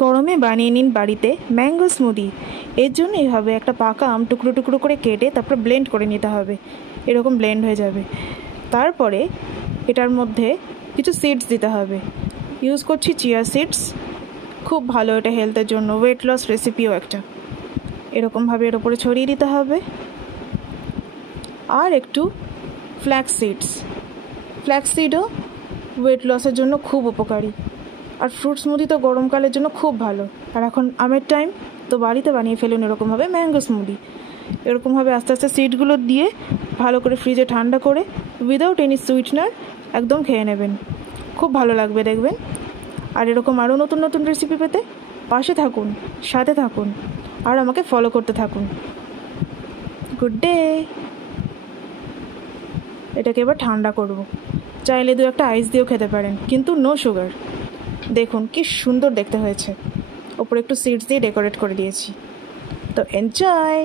গরমে বানিয়ে নিন বাড়িতে ম্যাঙ্গো স্মুদি। এর জন্য এইভাবে একটা পাকা আম টুকরো টুকরো করে কেটে তারপর ব্লেন্ড করে নিতে হবে। এরকম ব্লেন্ড হয়ে যাবে। তারপরে এটার মধ্যে কিছু সিডস দিতে হবে। ইউজ করছি চিয়া সিডস, খুব ভালো এটা হেলথের জন্য, ওয়েট লস রেসিপিও একটা। এরকমভাবে এর ওপরে ছড়িয়ে দিতে হবে। আর একটু ফ্ল্যাক্স সিডও ওয়েট লসের জন্য খুব উপকারী। আর ফ্রুট স্মুদি তো গরমকালের জন্য খুব ভালো। আর এখন আমের টাইম, তো বাড়িতে বানিয়ে ফেলুন এরকমভাবে ম্যাঙ্গো স্মুদি। এরকমভাবে আস্তে আস্তে সিডগুলো দিয়ে ভালো করে ফ্রিজে ঠান্ডা করে উইদাউট এনি সুইটনার একদম খেয়ে নেবেন। খুব ভালো লাগবে দেখবেন। আর এরকম আরও নতুন নতুন রেসিপি পেতে পাশে থাকুন, সাথে থাকুন, আর আমাকে ফলো করতে থাকুন। Good day. এটাকে এবার ঠান্ডা করব। চাইলে দু একটা আইস দিয়েও খেতে পারেন, কিন্তু নো সুগার। দেখুন কি সুন্দর দেখতে হয়েছে। ওপরে একটু সিডস দিয়ে ডেকোরেট করে দিয়েছি। তো এনজয়।